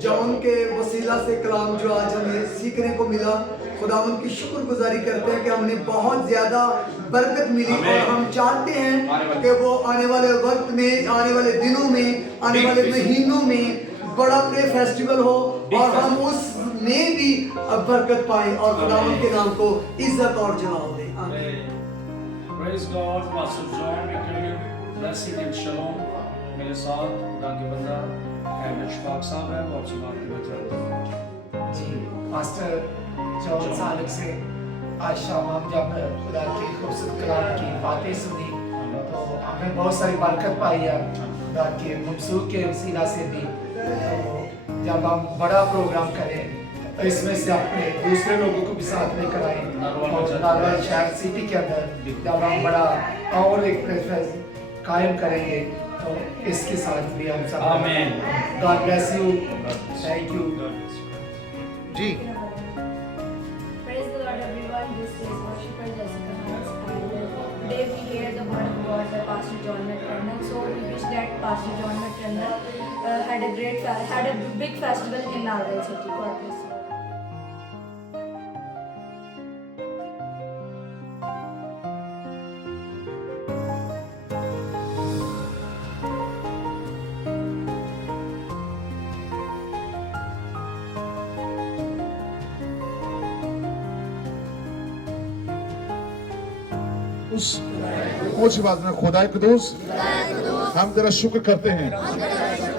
John के वसीला से कलाम जो आज हमें सीखने को मिला, खुदावंद की शुक्रगुजारी करते हैं कि हमने बहुत ज़्यादा बरकत मिली और हम चाहते हैं कि वो आने वाले वक्त में, आने वाले दिनों में, आने वाले महीनों में बड़ा प्रे फेस्टिवल हो और हम उसमें भी बरकत पाएं और खुदावंद के नाम को इज्जत और जलाल दें। आमीन। Praise God, Pastor John, blessing and shalom। मेरे साथ खुदा के बंदा अहमद शफाक साहब है, वो आपसे बात करना चाहते हैं। जी, पास्टर जॉन सालक से आज शाम हम जब खुदा की खूबसूरत कलाम की बातें सुनी तो हमें बहुत सारी बरकत पाई है खुदा के मंसूर के वसीला से भी। तो जब हम बड़ा प्रोग्राम करें तो इसमें से अपने दूसरे लोगों को भी साथ लेकर आए और नारवाल शहर सिटी के अंदर जब हम बड़ा और एक प्रेफरेंस कायम करेंगे तो इसके साथ भी हम सब आमीन। God bless you, thank you जी। Praise the Lord, everyone. This is worshiper Jessica Hans, and today we hear the word of God by Pastor John McTurnell. So we wish that Pastor John McTurnell had a big festival in Narwhal City. God bless you. ऊंची बात में खुदाए कुदूस, हम तेरा शुक्र करते हैं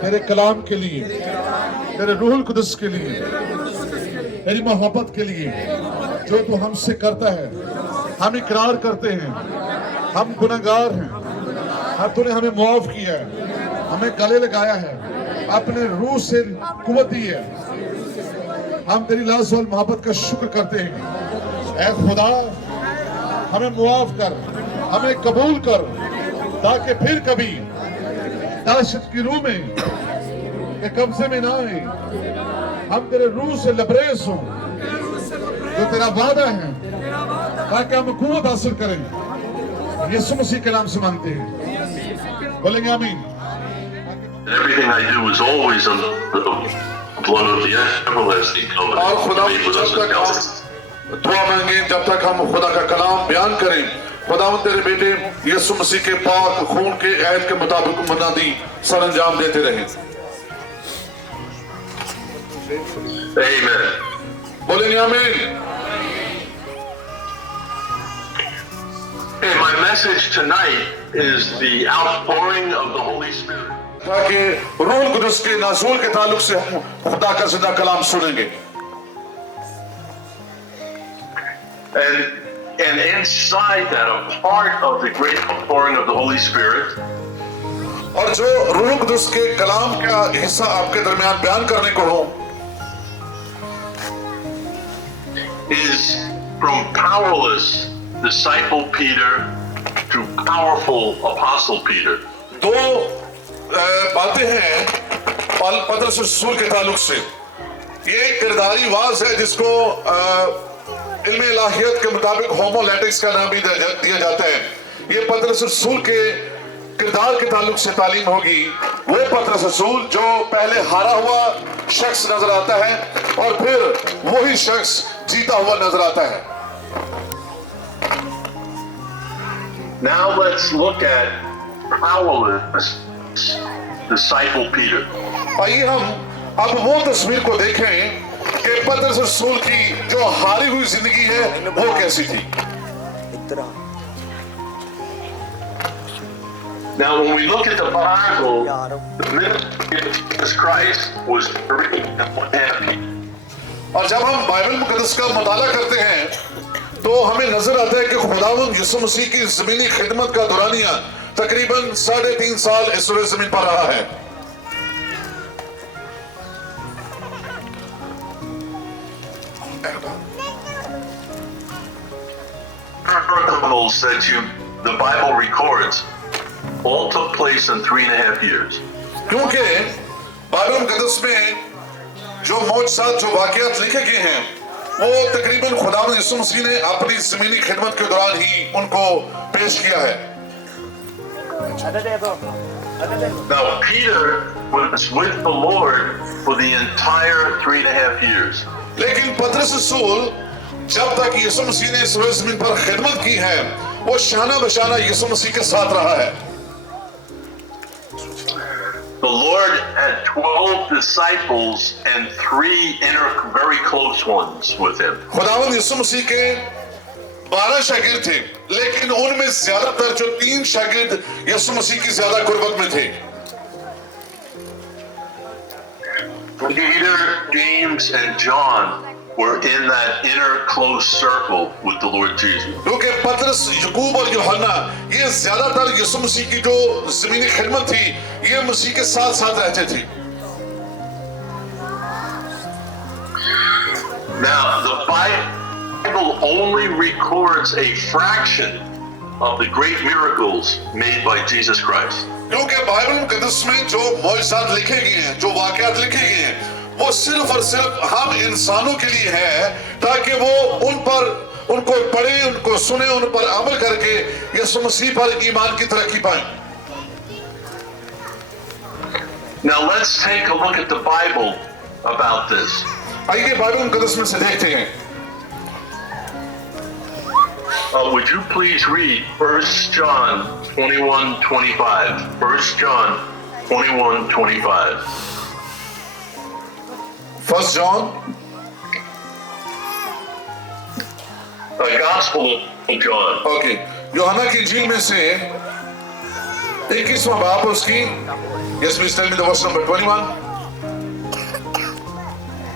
तेरे कलाम के लिए, तेरे रूहुल कुदस के लिए, तेरी मोहब्बत के लिए जो तू हमसे करता है। हम इकरार करते हैं हम गुनहगार हैं, अब तूने हमें माफ किया है, हमें गले लगाया है, अपने रूह से कुव्वत दी है। हम तेरी लाज़ और मोहब्बत का शुक्र करते हैं। ऐ खुदा, हमें मुआफ कर, हमें कबूल कर, ताकि फिर कभी दहशत की रूह में के कब्जे में ना आए। हम तेरे रूह से लबरेज हों जो तेरा वादा है, ताकि हम कुव्वत हासिल करें। यीशु मसीह के नाम से मांगते हैं, बोलेंगे आमीन। Everything I do is always on the blood of the everlasting covenant. और खुदा made with us जब at तक Calvary. हम दुआ मांगे, जब तक हम खुदा का कलाम बयान करें, खुदावंद तेरे बेटे यीशु मसीह के पाक खून के ऐद के मुताबिक मुनादी सरंजाम देते रहे। Amen. बोलेंगे आमीन। Hey, my message tonight is the outpouring of the Holy Spirit. ताकि रूह कुदस के नाज़ुल के ताल्लुक से हम खुदा का जिंदा कलाम सुनेंगे। And inside that, a part of the great outpouring of the Holy Spirit और जो रूह कुदस के कलाम का हिस्सा आपके दरमियान बयान करने को हो, is from powerless disciple Peter to powerful apostle Peter. दो बातें हैं पतरस रसूल के ताल्लुक से। ये किरदारी वाज है जिसको इल्म इलाहियत के मुताबिक होमोलैटिक्स का नाम भी दिया जाता है। ये पतरस रसूल के किरदार के ताल्लुक से तालीम होगी। वो पतरस रसूल जो पहले हारा हुआ शख्स नजर आता है और फिर वही शख्स जीता हुआ नजर आता है। Now let's look at powerless disciple Peter. आइए हम अब वो तस्वीर को देखें कि पतरस रसूल की जो हारी हुई जिंदगी है वो कैसी थी। Now when we look at the Bible, the ministry of Jesus Christ was 3.5 years. और जब हम बाइबल मुकद्दस का मुताला करते हैं तो हमें नजर आता है कि खुदावंद यीशु मसीह की जमीनी खिदमत का दौरानिया तकरीबन 3.5 साल इस जमीन पर रहा है। Miracles that the Bible records all took place in 3.5 years. क्योंकि बाइबल मुकद्दस में जो मौजज़ात जो वाक़यात लिखे गए हैं वो तकरीबन खुदावंद यीशु मसीह ने अपनी ज़मीनी खिदमत के दौरान ही उनको पेश किया है। Now, Peter was with the Lord for the entire 3.5 years. लेकिन पतरस रसूल जब तक यीशु मसीह ने इस ज़मीन पर खिदमत की है, वो शाना बशाना यीशु मसीह के साथ रहा है। The Lord had 12 disciples and 3 very close ones with him. खुदावंद यीशु मसीह के 12 शागिर्द थे, लेकिन उनमें ज्यादातर जो 3 शागिर्द यीशु मसीह की ज्यादा कुर्बत में थे। Peter, James, and John were in that inner close circle with the Lord Jesus. क्योंकि पतरस, याकूब और यूहन्ना ये ज्यादातर यीशु मसीह की जो ज़मीनी खिदमत थी, ये मसीह के साथ साथ रहते थे। Now, the Bible only records a fraction of the great miracles made by Jesus Christ. क्योंकि बाइबल मुकद्दस में जो मौजज़ात लिखे गए हैं, जो वाक़यात लिखे गए हैं, वो सिर्फ और सिर्फ हम इंसानों के लिए है, ताकि वो उनको पढ़े, उनको सुने, उन पर अमल करके यीशु मसीह पर ईमान की तरक्की पाएं। Now let's take a look at the Bible about this. आइए बाइबल मुकद्दस में से देखते हैं। Would you please read 1 John 21:25? 1 John 21:25. 1 John, The Gospel of John. Okay, यूहन्ना की इंजील में से 21वां बाब उसकी, yes please tell me the verse number 21.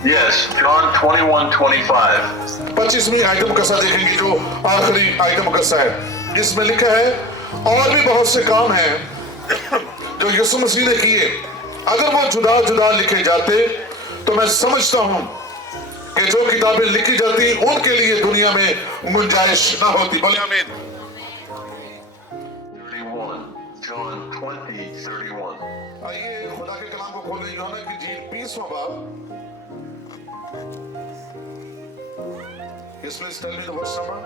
Yes, John 21:25. 25वीं item कसा देखेंगे, जो आखिरी आइटम कसा है, जिसमें लिखा है, और भी बहुत से काम हैं जो यीशु मसीह ने किए, अगर वो जुदा जुदा लिखे जाते तो मैं समझता हूं कि जो किताबें लिखी जाती उनके लिए दुनिया में गुंजाइश ना होती। बोले आमीन। 31. John 20:31. आइए खुदा के कलाम को खोलें, यूहन्ना की इंजील 20वां बाब। Yes, please tell me the verse number.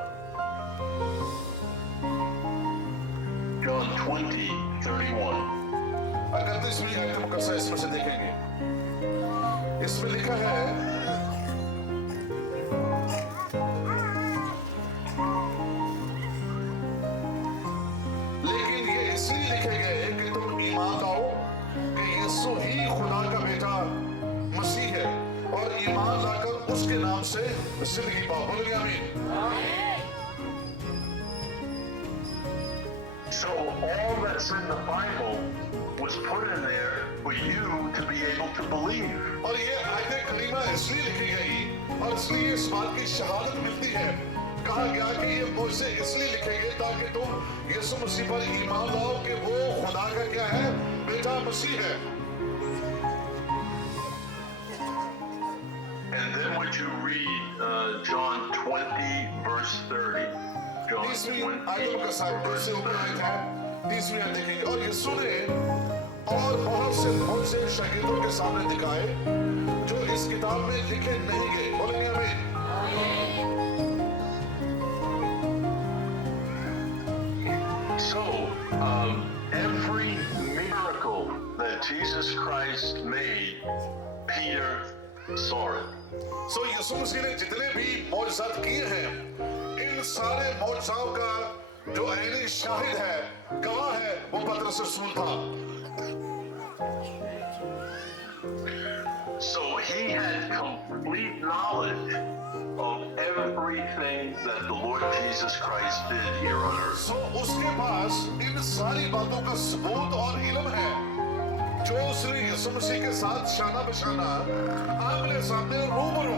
John 20:31. 31वीं item कसा इसमें से देखेंगे, इसमें लिखा है, लेकिन ये इसलिए लिखे गए कि तुम ईमान लाओ कि यीशु ही खुदा का बेटा मसीह है, और ईमान लाकर उसके नाम से जिंदगी पाओ। बोलिए आमीन। So all that's in the Bible was put in there for you to be able to believe. और ये आयत करीमा इसलिए लिखी गई और इसलिए इस बात की शहादत मिलती है, कहा गया कि ये मुझसे इसलिए लिखे गए ताकि तुम यीशु मसीह पर ईमान लाओ कि वो खुदा का क्या है, बेटा मसीह है। And then would you read John 20:30? John 30वीं आयत का साथ से ऊपर आयत है, 30वीं आयत देखेंगे, और यीशु ने और बहुत से शागिर्दों के सामने दिखाए जो इस किताब में लिखे नहीं गए। बोलेंगे आमीन। So, every miracle that Jesus Christ made, Peter saw it. सो यीशु मसीह ने जितने भी मौजज़ात किए हैं, इन सारे मौजज़ाओं का जो ऐनी शाहिद है, गवाह है, वो पतरस रसूल था। So he had complete knowledge of everything that the Lord Jesus Christ did here on earth. सो उसके पास इन सारी बातों का सबूत और इल्म है जो उसने यीशु मसीह के साथ शाना बशाना आमने सामने रूबरू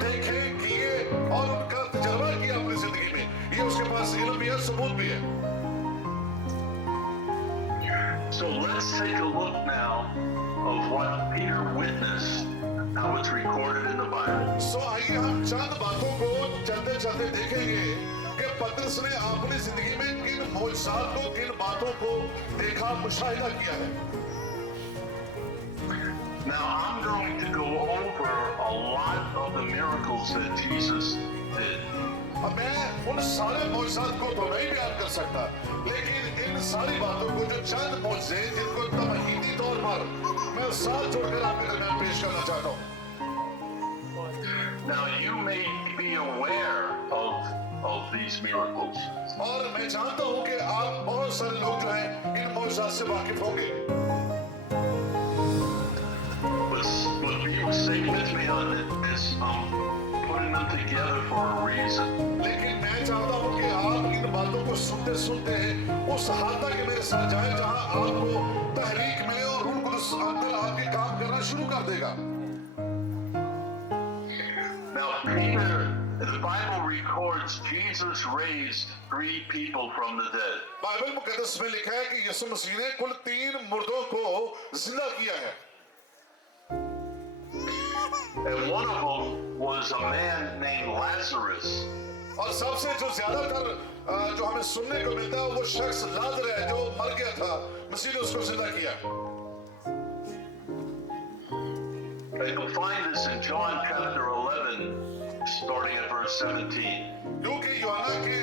देखे, किए और उनका तजर्बा किया अपनी जिंदगी में। ये उसके पास इल्म भी है, सबूत भी है। So let's take a look now of what Peter witnessed, how it's recorded in the Bible. सो आइए हम चंद बातों को चलते चलते देखेंगे कि पतरस ने अपनी जिंदगी में किन मौजज़ात को, किन बातों को देखा, मुशाहिदा किया है। Now I'm going to go over a lot of the miracles that Jesus did. अब मैं उन सारे मौजज़ात को तो नहीं बयान कर सकता, लेकिन इन सारी बातों को जो चंद मौजज़े जिनको तमहीदी तौर पर मैं साथ जोड़कर आपके दरमियान पेश करना चाहता हूँ। Now you may be aware of these miracles. और मैं जानता हूँ कि आप बहुत सारे लोग जो हैं इन मौजज़ात से वाकिफ होंगे। But you stay with me on this. Putting them together for a reason. लेकिन मैं चाहता हूँ कि आप इन बातों को सुनते सुनते उस हाथ तक मेरे साथ जाएं जहाँ आपको तहरीक मिले और रूह कुदस अंदर आके काम करना शुरू कर देगा। Now Peter, the Bible records Jesus raised 3 people from the dead. Bible मुकद्दस में लिखा है कि यीशु मसीह ने कुल 3 मुर्दों को जिंदा किया है। And one of them was a man named Lazarus. और सबसे जो ज्यादातर जो हमें सुनने को मिलता है वो शख्स लाजर है जो मर गया था, मसीह ने उसको जिंदा किया। And you'll find this in John chapter 11, starting at verse 17. क्योंकि यूहन्ना के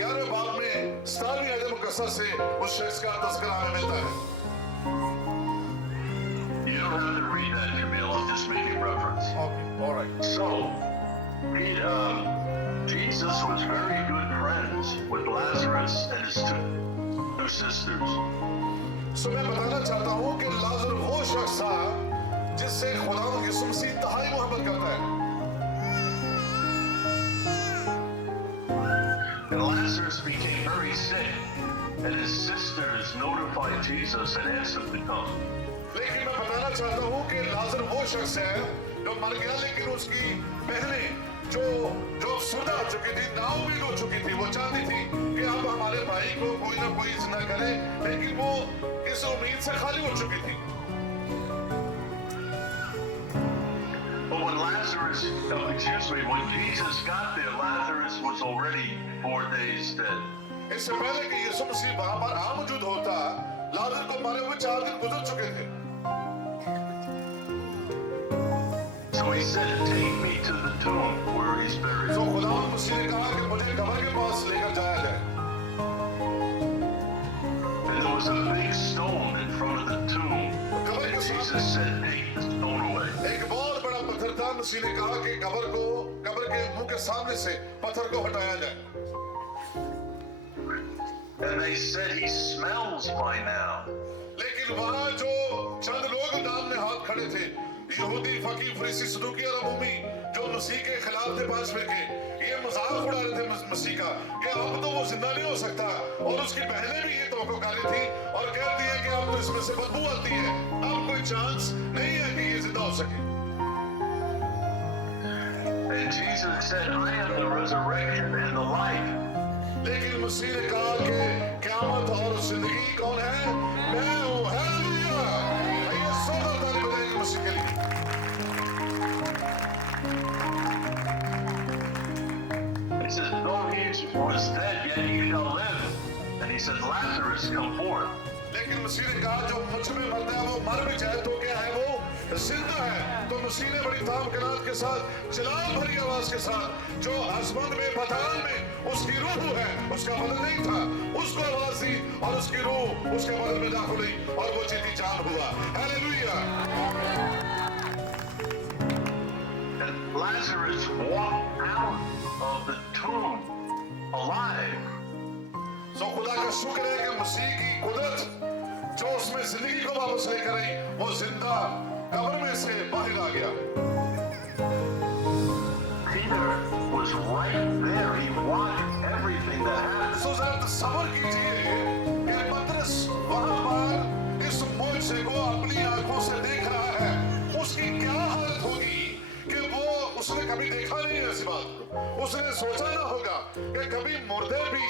11वें बाब में 17वीं आयत मुकद्दसा से उस शख्स का तज़किरा हमें मिलता है। You don't have to read that, Jamil. I'm just making reference. Okay, all right. So, Jesus was very good friends with Lazarus and his 2 sisters. सो मैं बताना चाहता हूँ कि लाजर वो शख्स था जिससे खुदा यीशु मसीह इंतहाई मोहब्बत करता है। And Lazarus became very sick, and his sisters notified Jesus and asked him to come. लेकिन मैं बताना चाहता हूँ कि लाजर वो शख्स है जो मर गया, लेकिन उसकी बहनें जो अफसरदा हो चुकी थी, नाउमीद हो चुकी थी, वो चाहती थी कि अब हमारे भाई को कोई ना कोई जिंदा करे, लेकिन वो इस उम्मीद से खाली हो चुकी थी। But when Jesus got there, Lazarus was already 4 days dead. इससे पहले कि यीशु मसीह वहां पर आ मौजूद होता, लाजर को मारे हुए 4 दिन गुजर चुके थे। So he said, "Take me to the tomb where he's buried." तो खुदा मसीह ने कहा कि मुझे कब्र के पास लेकर जाया जाए। And there was a big stone in front of the tomb. And Jesus said, "Take the stone away." एक बहुत बड़ा पत्थर था, मसीह ने कहा कि कब्र के मुंह के सामने से पत्थर को हटाया जाए। And they said, "He smells by now." लेकिन वहां जो चंद लोग दामने हाथ खड़े थे, यहूदी फकीर फरीसी सदूकी और अमूमी जो मसीह के खिलाफ थे पास में के, ये मजाक उड़ा रहे थे मसीह का कि अब तो वो जिंदा नहीं हो सकता, और उसकी बहनें भी ये तवक्कुकारी थी और कहती है कि अब तो इसमें से बदबू आती है, अब कोई चांस नहीं है कि ये जिंदा हो सके। And Jesus said, "I am the resurrection and the life." लेकिन मसीह ने कहा कि क़यामत और जिंदगी कौन है? मैं हूँ। हालेलुया! आइए जोरदार ताली बजाएंगे मसीह के लिए। He says, "Though he was dead, yet he shall live." And he said, "Lazarus, come forth." लेकिन मसीह ने कहा जो मुझ में मरता है वो मर भी जाए तो क्या है, वो जिंदा है। तो मसीह ने बड़ी तामकनात के साथ, जलाल भरी आवाज के साथ, जो आसमान में पताल में उसकी रूह है, उसका बदन नहीं था, उसको आवाज दी और उसकी रूह उसके बदन में दाखिल हुई और वो जीती जान हुआ। Hallelujah! And Lazarus walked out of the tomb alive. सो खुदा का शुक्र है कि मसीह की कुदरत जो उसमें जिंदगी को वापस लेकर आई, वो जिंदा कब्र में से बाहर आ गया। Peter was right there. He watched everything that happened. सो जरा तसव्वुर कीजिए कि पतरस वहां पर इस मौजज़े को अपनी आंखों से देख रहा है, उसकी क्या हालत होगी कि वो उसने कभी देखा नहीं है ऐसी बात को। उसने सोचा ना होगा कि कभी मुर्दे भी,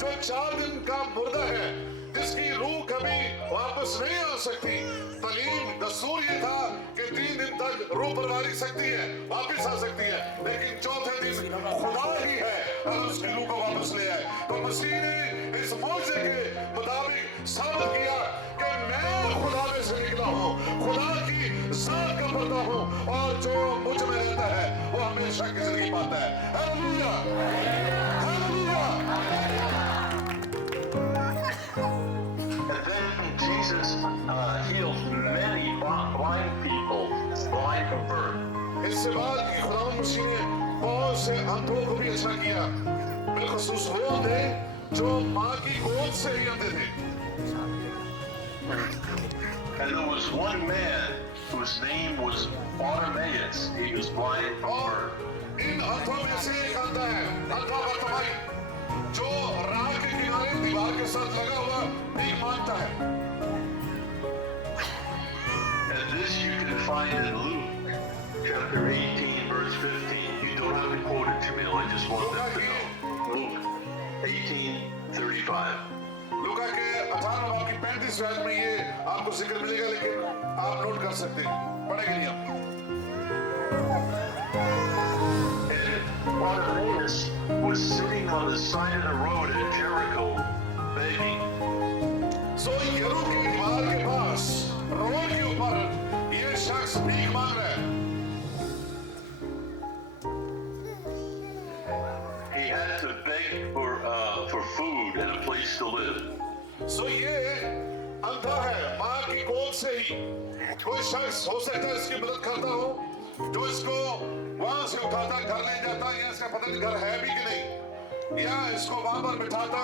जो 4 दिन का मुर्दा है जिसकी रूह कभी वापस नहीं आ सकती, तालीम दस्तूर ये था कि 3 दिन तक रूह परवारी सकती है, वापस आ सकती है, लेकिन चौथे दिन खुदा ही है अगर उसकी रूह को वापस ले आए। तो मसीह ने इस मौजज़े के मुताबिक साबित किया कि मैं खुदा में से निकला हूँ, खुदा की जात का भरता हूँ और जो मुझ में रहता है वो हमेशा की जिंदगी पाता है। Hallelujah, hallelujah. And then Jesus healed many blind people, blind from birth. इससे बाद खुदावंद मसीह ने बहुत से अंधों को भी अच्छा किया, बिलखुसूस वो अंधे जो माँ की गोद से ही अंधे थे। And there was one man whose name was Bartimaeus. He was blind from और birth. इन अंधों में से एक अंधा है, अंधा बर्तिमाई, जो राह के किनारे दीवार के साथ लगा हुआ भीख मांगता है। And this you can find in Luke chapter 18, verse 15. You don't have to quote it, Jamil. I just want them to know. Luke 18:35. लूका के 18 बाब की 35 आयत में ये आपको जिक्र मिलेगा, लेकिन आप नोट कर सकते हैं, पढ़ेंगे नहीं हम। And Bartimaeus was sitting on the side of the road at Jericho begging. सो यरू की दीवार के पास रोड के ऊपर ये शख्स भीख मांग रहा है। He had to beg for food and a place to live. सो ये अंधा है, माँ की गोद से ही कोई शख्स हो सकता है इसकी मदद करता हो, जो इसको वहां से उठाता घर ले जाता, या इसका पता नहीं घर है भी कि नहीं, या इसको वहां पर बिठाता,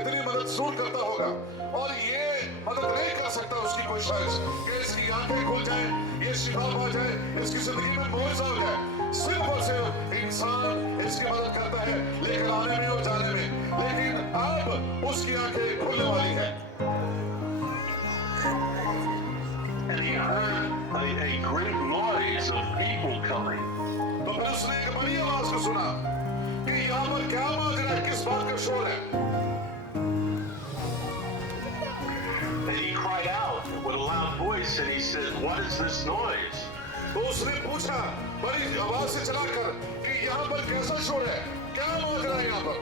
इतनी मदद जरूर करता होगा। और ये मदद नहीं कर सकता उसकी कोई शख्स कि इसकी आंखें खुल जाए, ये शिफा पा जाए, इसकी जिंदगी में मौजूद हो जाए। सिर्फ और सिर्फ इंसान इसकी मदद करता है लेकर आने में और जाने में, लेकिन अब उसकी आंखें खुलने वाली है। And he heard a great noise of people coming. तो फिर उसने एक बड़ी आवाज को सुना कि यहाँ पर क्या माजरा है, किस बात का शोर है। And he cried out with a loud voice and he said, "What is this noise?" तो उसने पूछा बड़ी आवाज से चलाकर कि यहाँ पर कैसा शोर है, क्या माजरा है यहाँ पर।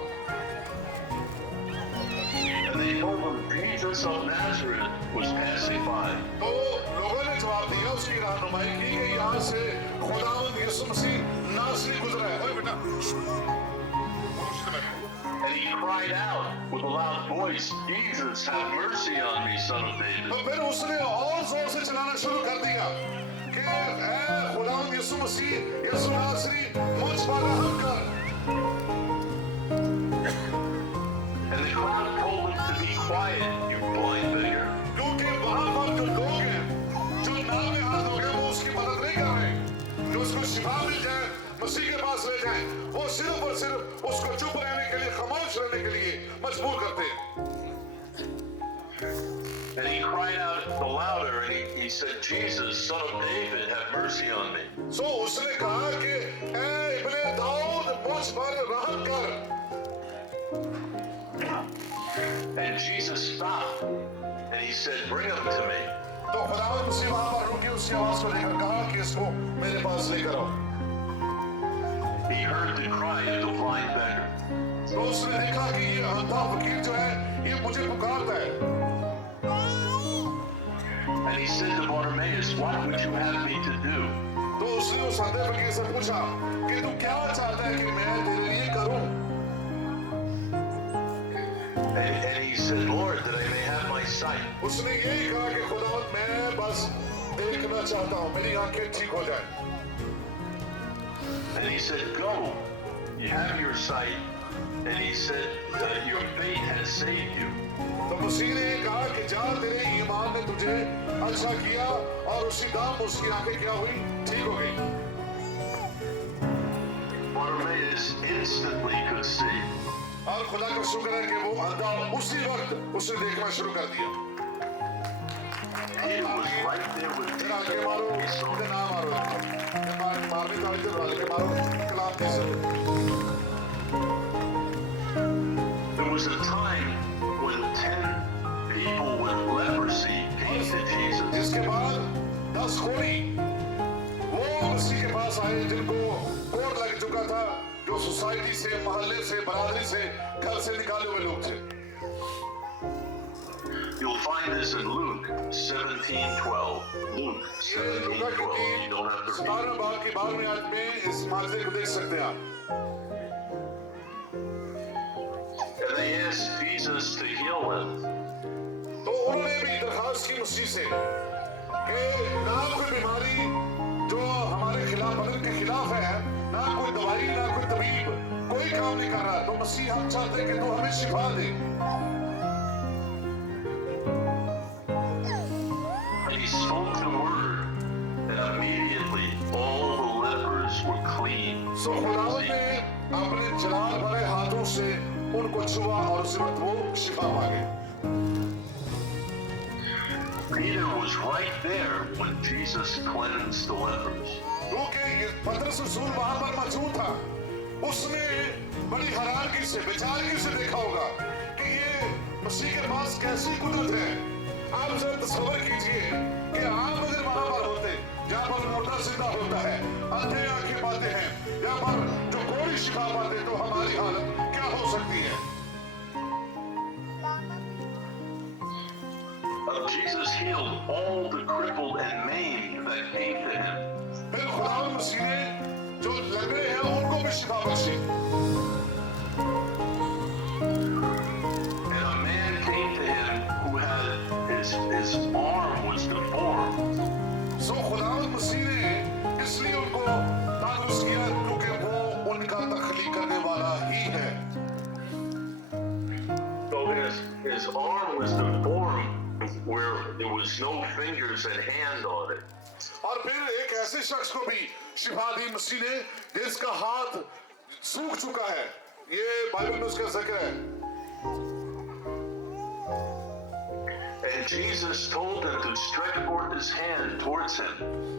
And they told him Jesus of Nazareth was passing by. तो लोगों ने जवाब दिया, उसकी रहनुमाई की कि यहाँ से खुदावंद यीशु मसीह नासरी गुजरा है। ओए बेटा, And he cried out with a loud voice, "Jesus, have mercy on me, son of David." तो फिर उसने और जोर से चलाना शुरू कर दिया कि ऐ खुदावंद यीशु मसीह, यीशु नासरी, मुझ पर रहम कर। And the crowd told him to be quiet, you blind beggar. क्योंकि वहां पर जो लोग हैं, जो नाम में हाथ हो गए, वो उसकी मदद नहीं कर रहे, जो उसको शिफा मिल जाए, मसीह के पास ले जाए, वो सिर्फ और सिर्फ उसको चुप रहने के लिए, खामोश रहने के लिए मजबूर करते हैं। And he cried out the louder and he said, "Jesus, son of David, have mercy on me." सो उसने कहा कि ऐ इब्ने दाऊद, मुझ पर रहम कर। And Jesus stopped and he said, "Bring him to me." तो खुदावंद मसीह वहां पर रुके, उसकी आवाज को लेकर कहा कि इसको मेरे पास लेकर आओ। He heard the cry of the blind beggar. तो उसने देखा कि ये अंधा फकीर जो है, ये मुझे पुकारता है। And he said to Bartimaeus, "What would you have me to do?" तो उसने उस अंधे फकीर से पूछा कि तू क्या चाहता है कि मैं तेरे लिए करूं। And he said, "Lord, that I may have my sight." उसने यही कहा कि खुदावंद मैं बस देखना चाहता हूं, मेरी आंखें ठीक हो जाए। And he said, "Go, you have your sight." And he said, "Your faith has saved you." तो मसीह ने कहा कि जा, तेरे ईमान ने तुझे अच्छा किया, और उसी दाम उसकी आंखें क्या हुई, ठीक हो गई। Bartimaeus instantly could see. और खुदा का शुक्र है कि वो अंधा उसी वक्त उसने देखना शुरू कर दिया। He was right there with फिर आगे Jesus. मारो, He saw अपने him. नाम मारो, मारने का इधर वाले के मारो, कलाम की से। There was a time when 10 people with leprosy came to Jesus. इसके बाद 10 कोढ़ी वो मसीह के पास आए, जिनको कोढ़ लग चुका था, जो सोसाइटी से, मोहल्ले से, बरादरी से, घर से निकाले हुए लोग थे। The You'll find this in Luke 17:12. Luke ये लूका 17:12. You don't have to read 17 बाब के 12वें आयत में इस माजरे को देख सकते हैं आप। it. And they asked Jesus to heal them. तो उन्होंने भी दरखास्त की मसीह से कि ना कोई बीमारी जो हमारे खिलाफ बदन के खिलाफ है, ना कोई दवाई, ना कोई तबीब, कोई काम नहीं कर रहा। तो मसीह हम चाहते हैं कि तू हमें शिफा दे। He spoke the word, and immediately all the lepers were clean. सो खुदावंद ने अपने जलाल भरे हाथों से उनको छुआ और उसी वक्त वो शिफा मांगे। Peter was right there when Jesus cleansed the lepers. क्योंकि ये पतरस रसूल वहां पर मौजूद था, उसने बड़ी हैरानगी से, बेचारगी से देखा होगा कि ये मसीह के पास कैसी कुदरत है। आप जरा तस्वीर कीजिए कि आप अगर वहां पर होते, जहाँ पर मुर्दा जिंदा होता है, अंधे आंखें पाते हैं, यहाँ पर जो कोई शिफा पाते, तो हमारी हालत क्या हो सकती है। Jesus healed all the crippled and maimed that came to him. फिर खुदावंद मसीह ने जो लंगड़े हैं उनको भी शिफा Bakshi. And a man came to him who had his arm was deformed. सो खुदावंद मसीह ने इसलिए उनको तंदुरुस्त किया क्योंकि वो उनका तख्लीक करने वाला ही है। So his arm was deformed where there was no fingers and hand on it. और फिर एक ऐसे शख्स को भी शिफा दी मसीह ने जिसका हाथ सूख चुका है। ये बाइबल में उसका जिक्र है। And Jesus told him to stretch forth his hand towards him.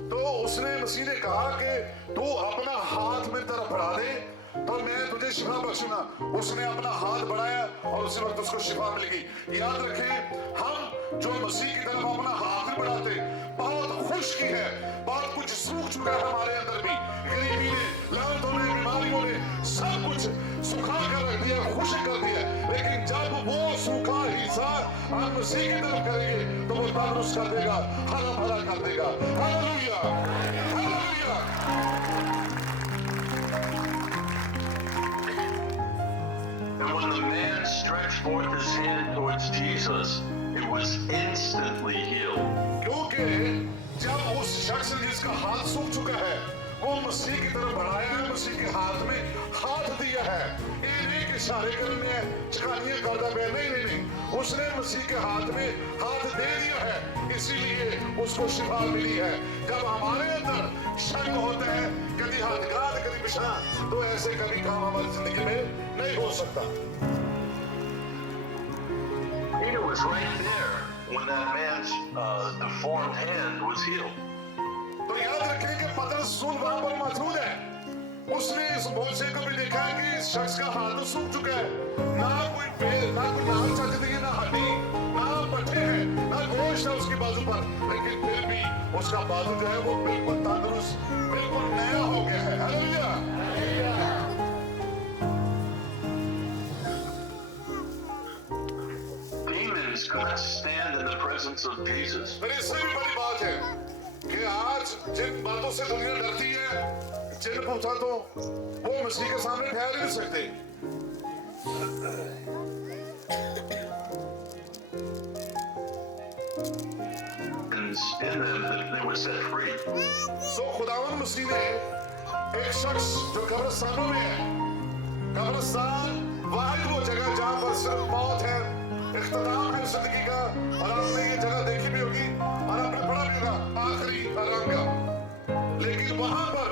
तो उसने मसीह ने कहा कि तू अपना हाथ मेरी तरफ बढ़ा दे तो मैं तुझे शिफा बख्शूंगा। उसने अपना हाथ बढ़ाया और उसी वक्त उसको शिफा मिल गई। याद रखें, हम जो मसीह की तरफ अपना हाथ नहीं बढ़ाते, बहुत खुशकी है, बहुत कुछ सूख चुका है हमारे अंदर भी। गरीबी ने, लानतों ने, बीमारियों ने सब कुछ सुखा कर रख दिया, खुश कर दिया। लेकिन जब वो सूखा हिस्सा हम मसीह की तरफ करेंगे तो वो तंदुरुस्त कर देगा, हरा भरा कर देगा। Hallelujah, hallelujah. And when the man stretched forth his hand towards Jesus, it was instantly healed. क्योंकि जब उस शख्स ने जिसका हाथ सूख चुका है वो मसीह की तरफ बढ़ाया है, मसीह के हाथ में हाथ दिया है, एक इशारे करने चकानियां करता है, नहीं, उसने मसीह के हाथ में हाथ दे दिया है, इसीलिए उसको शिफा मिली है। जब हमारे अंदर शक होता है, कभी हाथ घात कभी पिछड़ा, तो ऐसे कभी काम हमारी जिंदगी में नहीं हो सकता। Peter was right there when that man's deformed hand was healed. तो याद रखें कि पतरस रसूल वहां पर मौजूद है। उसने इस मौजे को भी देखा है कि इस शख्स का हाथ तो सूख चुका है, ना कोई पैर, ना कोई नाक चलती है, ना हड्डी, ना पट्टे हैं, ना गोश्त है उसकी बाजू पर, लेकिन फिर भी उसका बाजू जो है वो बिल्कुल तंदुरुस्त, बिल्कुल नया हो गया है। Hallelujah. Demons could not stand in the presence of Jesus. फिर इससे भी बड़ी बात है कि आज जिन बातों से दुनिया डरती है, जिन पूछा तो वो मसीह के सामने ठहर नहीं सकते। In them, they were set free. सो खुदावंद मसीह ने एक शख्स जो कब्रिस्तानों में है, कब्रिस्तान वाहिद वो जगह जहाँ पर सिर्फ मौत है, इख्तिताम है जिंदगी का, और आपने ये जगह देखी भी होगी और आपने पढ़ा भी होगा, आखिरी आरामगाह। लेकिन वहां पर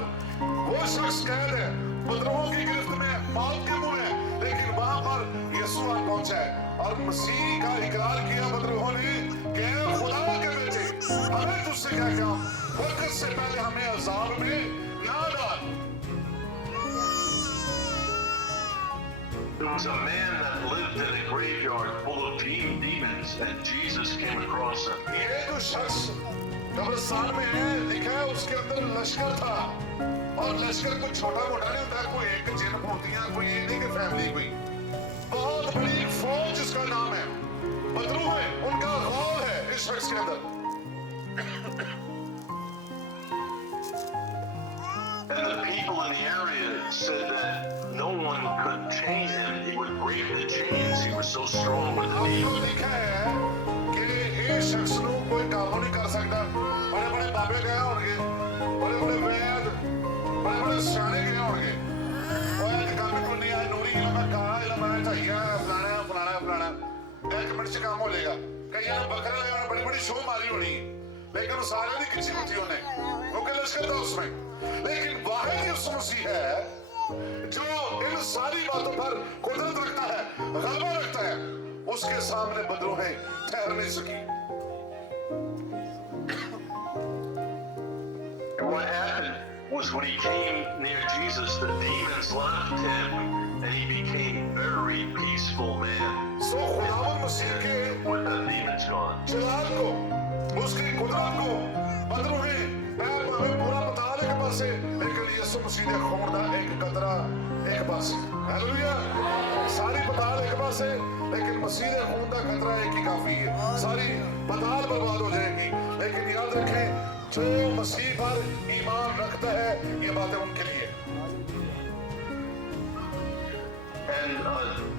वो शख्स कैद है, उपद्रवों की गिरफ्त में, मौत के मुंह में, लेकिन वहां पर यीशु आ पहुंचा है और मसीह का इकरार किया उपद्रवों ने कि खुदा के बेटे, हमें तुझसे क्या कहा, बरकत से पहले हमें अजाब में ना डाल। There was a man that lived in a graveyard full of demons, and Jesus came across him. ये जो शख्स कब्रिस्तान में है, लिखा है उसके अंदर लश्कर था, और लश्कर कोई छोटा मोटा नहीं होता, कोई एक जिन होती है, कोई ये नहीं कि फैमिली, कोई बहुत बड़ी फौज जिसका नाम है, बदरू है, उनका खौल है इस शख्स के अंदर। And the people in the area said that no one could chain him. He would break the chains. He was so strong with the आपको demons. लिखा है कि इस शख्स को कोई काबू नहीं कर सकता। बड़े बड़े बाबे गए होंगे, बड़े बड़े वैद, बड़े बड़े सियाने गए होंगे। और एक काम को नहीं आया, नूरी इल्म में कहा, इल्म में चाहिए, फलाना। एक मिनट से काम हो जाएगा। कई ने बकरे ले बड़ी बड़ी शो मारी होनी, लेकिन वो सारे नहीं किसी कुछ होने, क्योंकि लश्कर था उसमें। लेकिन वाहिद यीशु मसीह है जो इन सारी बातों पर कुदरत रखता है, गलबा रखता है। उसके सामने बदरूहें ठहर नहीं सकी। And what happened was when he came near Jesus, the demons left him and he became a very peaceful man. सो खुदावंद मसीह के With the demons gone. जलाल को, उसकी कुदरत को बदरूहें हमें पूरा बता दे के पासे, लेकिन यीशु मसीह ने खून का एक कतरा एक पासे, हालेलुया। सारी पताल एक पासे, लेकिन मसीह ने खून का कतरा एक ही काफी है। सारी पताल बर्बाद हो जाएगी, लेकिन याद रखें जो मसीह पर ईमान रखता है ये बातें उनके लिए। And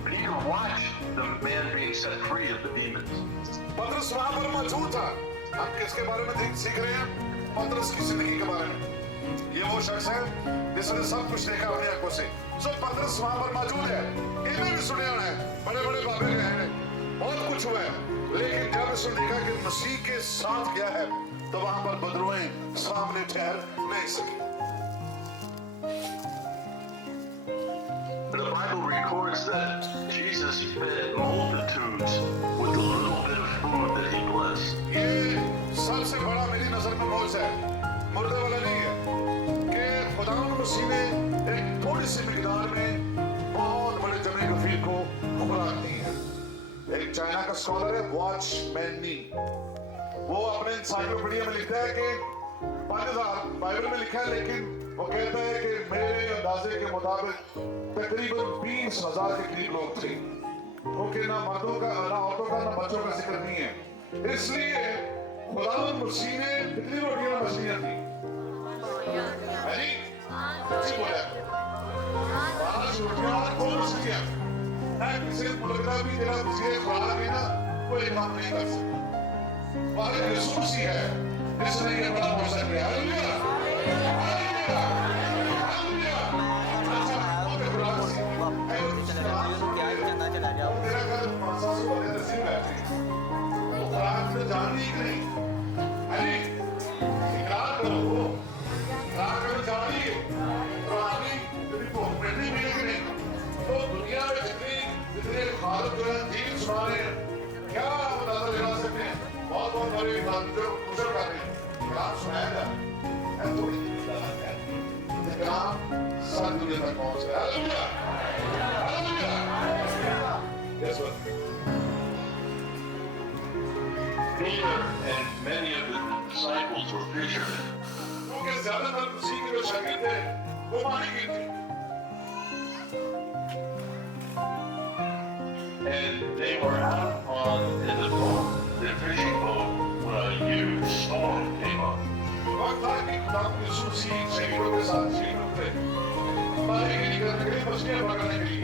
Peter watched the man being set free of the demons. पतरस वहां पर मौजूद था। हम किसके बारे में सीख रहे हैं? पतरस की जिंदगी के बारे में। ये वो शख्स है जिसने सब कुछ देखा अपनी आंखों से। सो पतरस वहां पर मौजूद है। इन्हें भी सुने होना है, बड़े बड़े बाबे गए हैं, बहुत कुछ हुआ है, लेकिन जब उसने देखा कि मसीह के साथ क्या है, तो वहां पर बदरूहें सामने ठहर नहीं सकी। The Bible records that Jesus fed multitudes with the little bit of food that he blessed. ये सबसे बड़ा मेरी नजर में मौज है, मुर्दे वाला नहीं है, कि खुदावंद मसीह ने एक थोड़ी सी मिकदार में बहुत बड़े जमे गफीर को खुराक दी है। एक चाइना का स्कॉलर है वॉचमैन नी, वो अपने एनसाइक्लोपीडिया में लिखता है कि 5000 बाइबल में लिखा है, लेकिन वो कहता है कि मेरे अंदाजे के मुताबिक तकरीबन 20,000 के करीब लोग थे, क्योंकि ना मर्दों का, ना औरतों का, ना बच्चों का जिक्र नहीं है। इसलिए खुदावंद मसीह ने कितनी रोटियां और मछलियां दी? है जी? सच्ची बोला। 5 रोटियां और 2 मछलियां। किसी मुल्क का भी तेरा मसीह खुराक है ना, कोई काम नहीं कर सकता। वाहिद यीशु मसीह है जिसने ये बड़ा मौका किया। Hallelujah, hallelujah, hallelujah. अच्छा, ओके खुराक से तेरा घर 500 वाले नसीब बैठे, वो खुराक से जानती ही नहीं। अरे इकरार करो, खुराक में जानती है, तो आदमी कभी भूख मिटनी मिलेगी नहीं। तो दुनिया में जितने खालक जो है जीव सुना रहे हैं, क्या आप अंदाजा लगा सकते हैं? बहुत बड़े जो कुशल कर रहे हैं, कलाम सुनाएगा, थोड़ी कलाम सारी दुनिया तक पहुंच गया। Hallelujah, hallelujah. Yes, sir. Peter and many of the disciples were fishermen. क्योंकि ज्यादातर मसीह के जो शागिर्द थे वो पानी की थे। And they were out in the boat, the fishing boat, when a huge storm came up. वक्त था कि खुदावंद यीशु मसीह शहीदों के साथ शहीद थे, पानी के निकलने के लिए, मछलियां पकड़ने के लिए,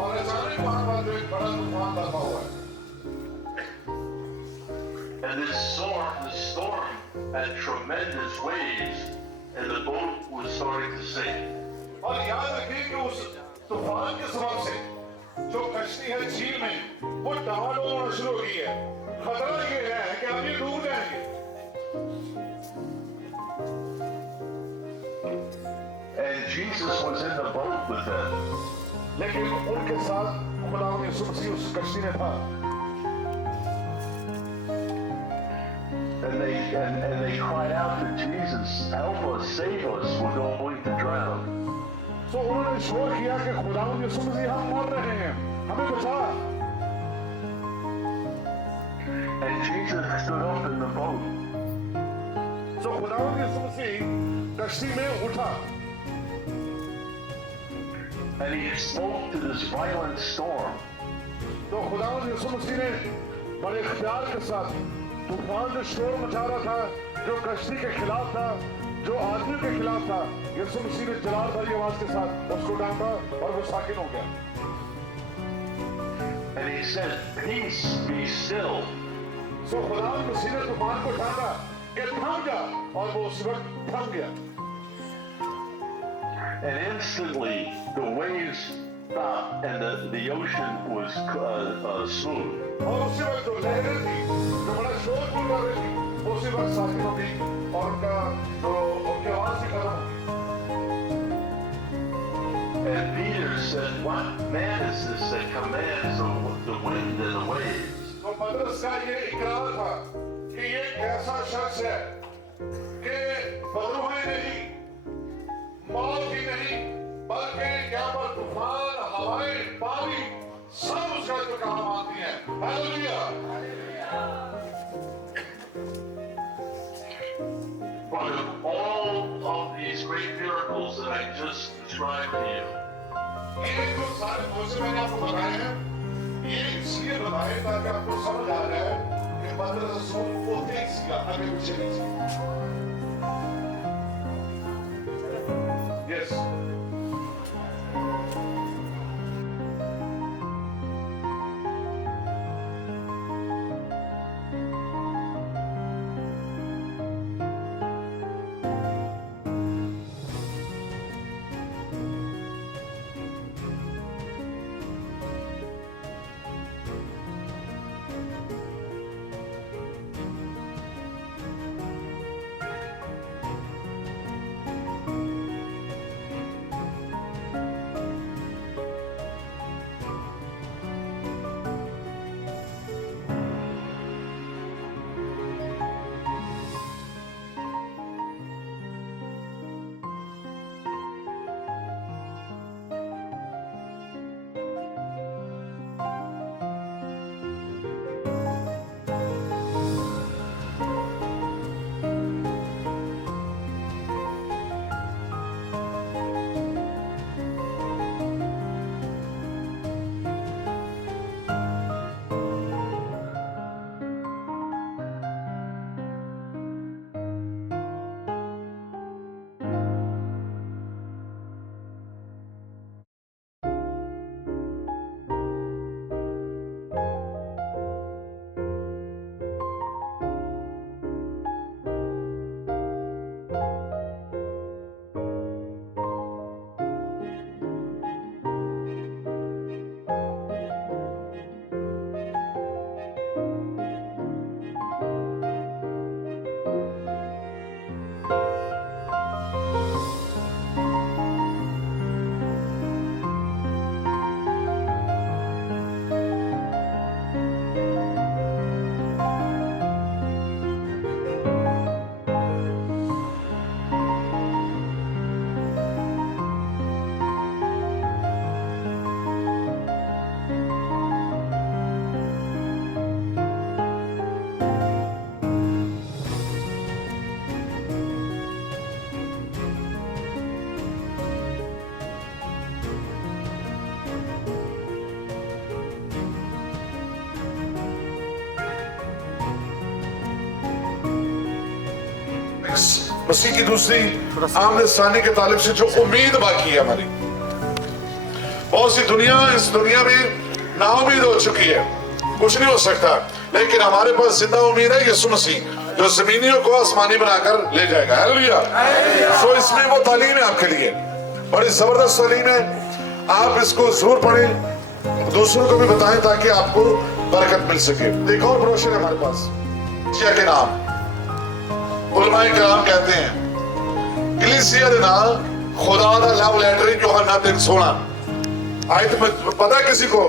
और अचानक वहां पर जो एक बड़ा तूफान बरपा हुआ है। And this storm had tremendous waves, and the boat was starting to sink. और याद रखिए कि उस तूफान के सबब से जो कश्ती है झील में वो डावाडोल होना शुरू हो गई है। खतरा ये है कि अब ये डूब जाएंगे। And Jesus was in the boat with them. लेकिन उनके साथ खुदावंद यीशु मसीह उस कश्ती में था। And they cried out to Jesus, "Help us, save us, we're going to drown." तो उन्होंने शोर किया कि खुदावंद यीशु मसीह हम मर रहे हैं, हमें बचा। And Jesus stood up in the boat. तो खुदावंद यीशु मसीह कश्ती में उठा And he spoke to this violent storm. तो खुदावंद यीशु मसीह ने बड़े ख्याल के साथ तूफान जो शोर मचा रहा था, जो कश्ती के खिलाफ था, जो आदमी के खिलाफ था, यीशु मसीह ने जलाल भरी आवाज के साथ उसको डांटा और वो साकिन हो गया। And he said, "Peace, be still." सो खुदा मसीह ने तूफान को डांटा कि थम जा, और वो उस वक्त थम गया। And instantly the waves stopped and the ocean was smooth. और उसी वक्त जो लहरें थी, जो बड़ा शोर गुल कर रही थी, उसी वक्त साकिन हो गई और उनकी आवाज ही खत्म हो गई। And Peter said, "What man is this that commands the wind and the waves?" तो पतरस का ये इकरार था कि ये कैसा शख्स है कि बदरूहें नहीं, मौत ही नहीं, बल्कि यहाँ पर तूफान, हवाएं, पानी सब उसका जो कहा मानती हैं। Hallelujah. But of all of these great miracles that I just described to you, ये जो सारे मौजे मैंने आपको बताए हैं, ये इसलिए बताए ताकि आपको समझ आ जाए कि पतरस रसूल वो तेज सीगा, आगे पीछे नहीं सीगा। Yes. मसीह की दूसरी आमद सानी के तालिब से जो उम्मीद बाकी है हमारी, बहुत सी दुनिया इस दुनिया में नाउमीद हो चुकी है, कुछ नहीं हो सकता, लेकिन हमारे पास जिंदा उम्मीद है यीशु मसीह जो जमीनियों को आसमानी बनाकर ले जाएगा। हालेलुया। तो इसमें वो तालीम है आपके लिए, बड़ी जबरदस्त तालीम है। आप इसको जरूर पढ़ें, दूसरों को भी बताएं ताकि आपको बरकत मिल सके। देखो और ब्रोशर है हमारे पास, क्या के नाम उलमाए किराम कहते हैं कलीसिया दे नाल खुदा दा लव लेटर यूहन्ना 3:16 आयत में पता है किसी को,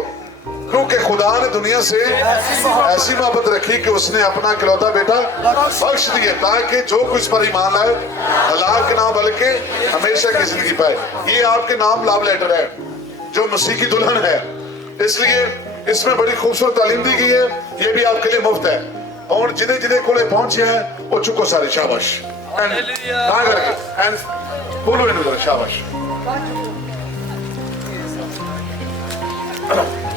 क्योंकि खुदा ने दुनिया से ऐसी मोहब्बत रखी कि उसने अपना इकलौता बेटा बख्श दिया ताकि जो कुछ पर ईमान लाए हलाक ना बल्कि हमेशा की जिंदगी पाए। ये आपके नाम लव लेटर है जो मसीह की दुल्हन है, इसलिए इसमें बड़ी खूबसूरत तालीम दी गई है। ये भी आपके लिए मुफ्त है और जिन्हें जिन्हें कोले पहुंचे हैं वो चुको सारे शाबाश ना करके एंड बोलो इन शाबाश।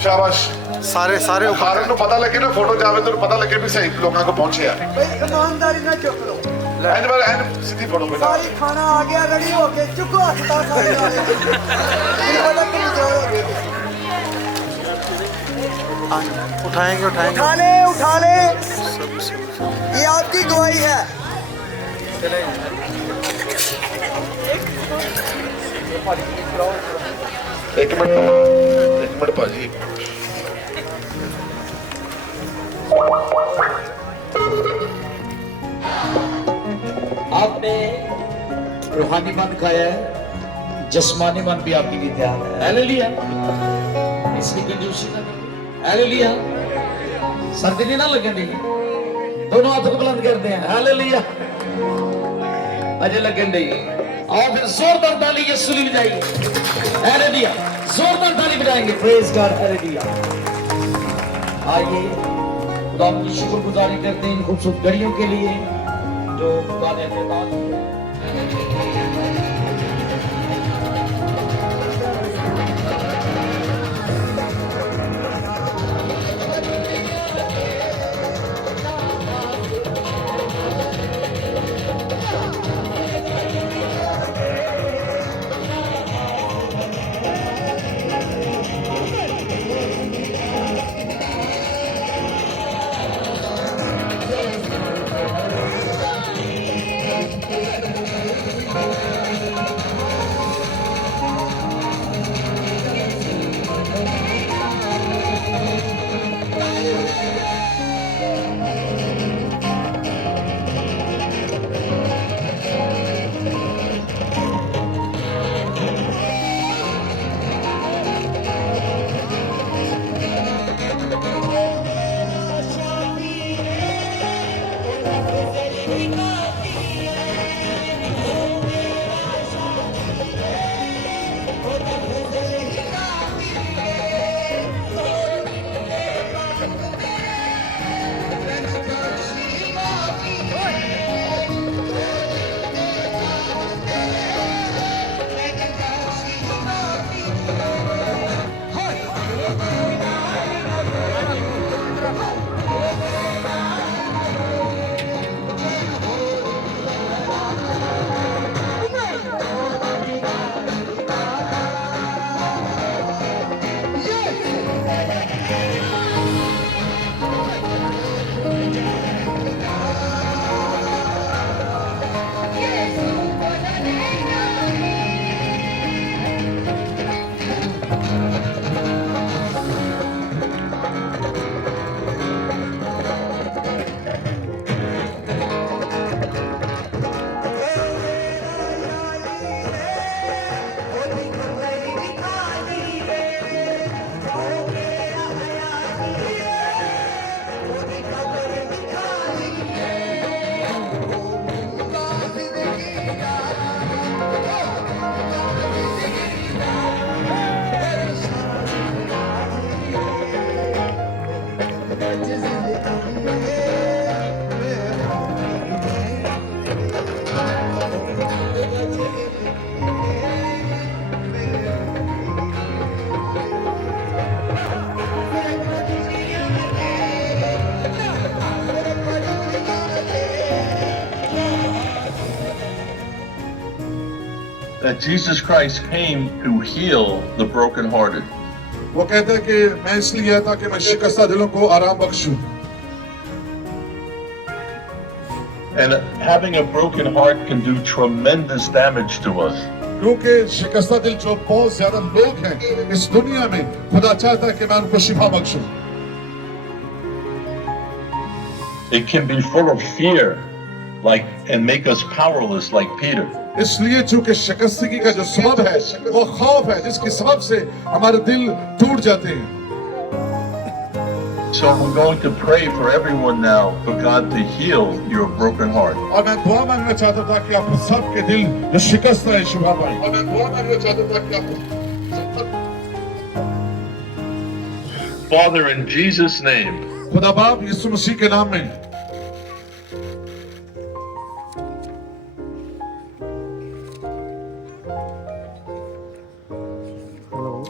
शाबाश ਸਾਰੇ ਸਾਰੇ ਸਾਰਿਆਂ ਨੂੰ ਪਤਾ ਲੱਗੇ ਨਾ ਫੋਟੋ ਜਾਵੇ ਤਾਂ ਪਤਾ ਲੱਗੇ ਵੀ ਸਹੀ ਲੋਕਾਂ ਕੋ ਪਹੁੰਚੇ ਆ भाई ईमानदारी ना चुक लो ਐਨ ਵਾਰ ਐਨ ਸਿੱਧੀ ਫੋਟੋ ਬੇਟਾ सारी खाना आ गया रेडी हो के चुको हस्ता सारे वाले ये पता कमजोर हो गए ਉਠਾएंगे उठाएंगे उठा ले ये आपकी गवाही है ਇੱਕ ਮਿੰਟ ਭਾਜੀ आपने रूहानी मन खाया है, जिस्मानी मन भी आपके लिए तैयार है। हालेलुया। इसलिए कंजूसी ना करो। हालेलुया। सर्दी नहीं ना लगने दी। दोनों हाथों को बुलंद करते हैं। हालेलुया। अजय लगन दी। और फिर जोरदार ताली यीशु की बजाइए। हालेलुया। जोरदार ताली बजाएंगे। Praise God. हालेलुया। आइए खुदा की शुक्रगुजारी करते हैं इन खूबसूरत घड़ियों के लिए जो खुदा ने हमें दान किया। That Jesus Christ came to heal the brokenhearted. वो कहते हैं कि मैं इसलिए आया था कि मैं शिकस्ता दिलों को आराम बख्शूं And having a broken heart can do tremendous damage to us. क्योंकि शिकस्ता दिल जो बहुत ज्यादा लोग हैं इस दुनिया में खुदा चाहता है कि मैं उनको शिफा बख्शूं It can be full of fear, and make us powerless like Peter. इसलिए चूंकि शिकस्तगी का जो सबब है वो खौफ है जिसके सबब से हमारे दिल टूट जाते हैं So I'm going to pray for everyone now for God to heal your broken heart. और मैं दुआ मांगना चाहता था कि आप सबके दिल जो शिकस्त है शिफा पाए और मैं दुआ मांगना चाहता था कि आप Father, in Jesus' name, खुदा बाप यीशु मसीह के नाम में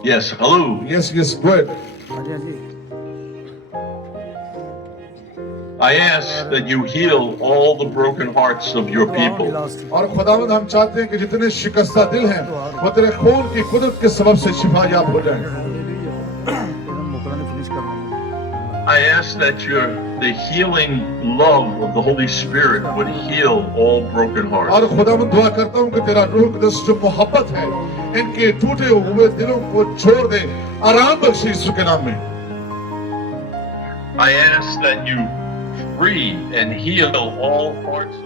yes, hello. yes go ahead I ask that you heal all the broken hearts of your people. और खुदावंद हम चाहते हैं कि जितने शिकस्ता दिल हैं वो तेरे खून की कुदरत के सबब से शिफा याब हो जाए। I ask that the healing love of the Holy Spirit would heal all broken hearts. और खुदावंद दुआ करता हूँ कि तेरा रूह कुदस जो मोहब्बत है इनके टूटे हुए दिलों को छोड़ दे, आराम बख्शे यीशु के नाम में। I ask that you free and heal all hearts